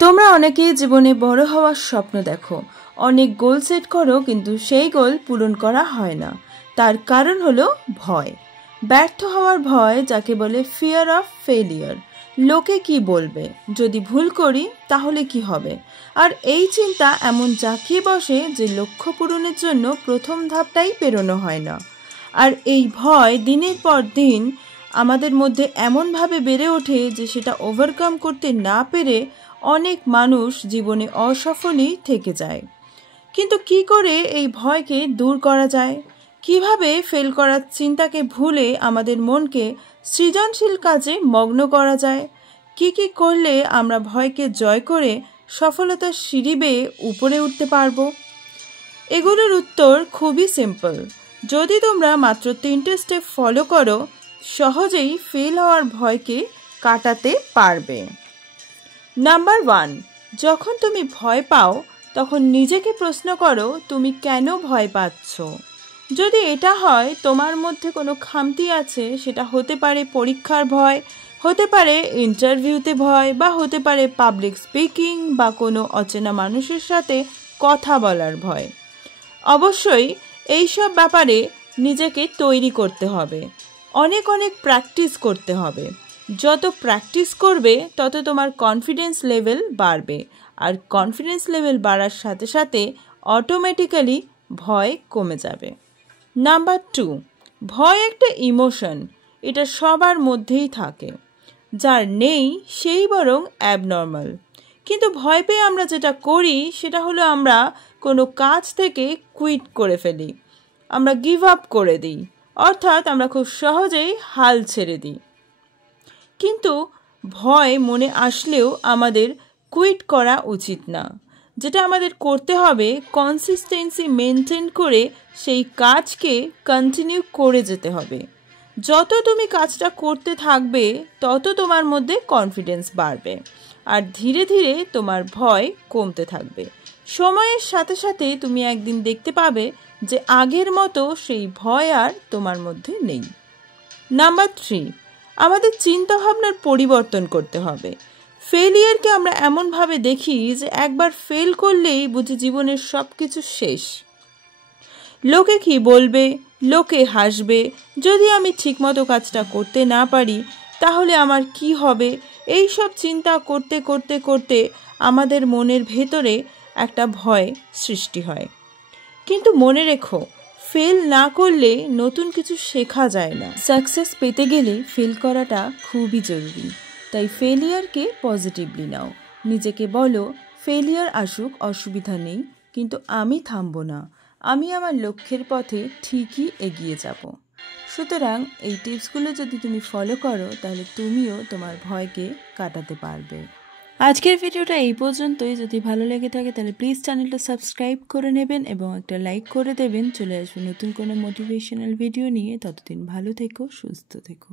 তোমরা অনেকেই জীবনে বড় হওয়ার স্বপ্ন দেখো, অনেক গোল সেট করো, কিন্তু সেই গোল পূরণ করা হয় না। তার কারণ হলো ভয়, ব্যর্থ হওয়ার ভয়, যাকে বলে ফিয়ার অফ ফেলিয়ার। লোকে কি বলবে, যদি ভুল করি তাহলে কি হবে? আর এই চিন্তা এমন জাঁকিয়ে বসে যে লক্ষ্য পূরণের জন্য প্রথম ধাপটাই পেরোনো হয় না। আর এই ভয় দিনের পর দিন আমাদের মধ্যে এমনভাবে বেড়ে ওঠে যে সেটা ওভারকাম করতে না পেরে অনেক মানুষ জীবনে অসফলই থেকে যায়। কিন্তু কি করে এই ভয়কে দূর করা যায়? কিভাবে ফেল করার চিন্তাকে ভুলে আমাদের মনকে সৃজনশীল কাজে মগ্ন করা যায়? কি কি করলে আমরা ভয়কে জয় করে সফলতার সিঁড়ি বেয়ে উপরে উঠতে পারবো? এগুলোর উত্তর খুবই সিম্পল। যদি তোমরা মাত্র 3টে স্টেপ ফলো করো, সহজেই ফেল হওয়ার ভয়কে কাটাতে পারবে। নাম্বার 1, যখন তুমি ভয় পাও তখন নিজেকে প্রশ্ন করো, তুমি কেন ভয় পাচ্ছ? যদি এটা হয় তোমার মধ্যে কোনো খামতি আছে, সেটা হতে পারে পরীক্ষার ভয়, হতে পারে ইন্টারভিউতে ভয়, বা হতে পারে পাবলিক স্পিকিং বা কোনো অচেনা মানুষের সাথে কথা বলার ভয়। অবশ্যই এইসব ব্যাপারে নিজেকে তৈরি করতে হবে, অনেক প্র্যাকটিস করতে হবে। যত প্র্যাকটিস করবে তত তোমার কনফিডেন্স লেভেল বাড়বে, আর কনফিডেন্স লেভেল বাড়ার সাথে সাথে অটোমেটিক্যালি ভয় কমে যাবে। নাম্বার 2, ভয় একটা ইমোশন, এটা সবার মধ্যেই থাকে। যার নেই সেই বরং অ্যাবনর্মাল। কিন্তু ভয় পেয়ে আমরা যেটা করি সেটা হলো আমরা কোনো কাজ থেকে কুইট করে ফেলি, আমরা গিভ আপ করে দিই, অর্থাৎ আমরা খুব সহজেই হাল ছেড়ে দিই। কিন্তু ভয় মনে আসলেও আমাদের কুইট করা উচিত না। যেটা আমাদের করতে হবে, কনসিস্টেন্সি মেনটেন করে সেই কাজকে কন্টিনিউ করে যেতে হবে। যত তুমি কাজটা করতে থাকবে তত তোমার মধ্যে কনফিডেন্স বাড়বে, আর ধীরে ধীরে তোমার ভয় কমতে থাকবে। সময়ের সাথে সাথে তুমি একদিন দেখতে পাবে যে আগের মতো সেই ভয় আর তোমার মধ্যে নেই। নাম্বার 3, আমাদের চিন্তাভাবনার পরিবর্তন করতে হবে। ফেলিয়ারকে আমরা এমনভাবে দেখি যে একবার ফেল করলেই বুঝি জীবনের সব কিছু শেষ। লোকে কি বলবে, লোকে হাসবে, যদি আমি ঠিকমতো কাজটা করতে না পারি তাহলে আমার কি হবে? এই সব চিন্তা করতে করতে করতে আমাদের মনের ভেতরে একটা ভয় সৃষ্টি হয়। কিন্তু মনে রেখো, ফেল না করলে নতুন কিছু শেখা যায় না। সাকসেস পেতে গেলে ফেল করাটা খুবই জরুরি। তাই ফেলিয়ারকে পজিটিভলি নাও। নিজেকে বলো, ফেলিয়ার আসুক, অসুবিধা নেই, কিন্তু আমি থামবো না, আমি আমার লক্ষ্যের পথে ঠিকই এগিয়ে যাব। সুতরাং এই টিপসগুলো যদি তুমি ফলো করো তাহলে তুমিও তোমার ভয়কে কাটাতে পারবে। আজকের ভিডিওটা এই পর্যন্তই। যদি ভালো লেগে থাকে তাহলে প্লিজ চ্যানেলটা সাবস্ক্রাইব করে নেবেন এবং একটা লাইক করে দেবেন। চলে আসবে নতুন কোনো মোটিভেশনাল ভিডিও নিয়ে। ততদিন ভালো থেকো, সুস্থ থেকো।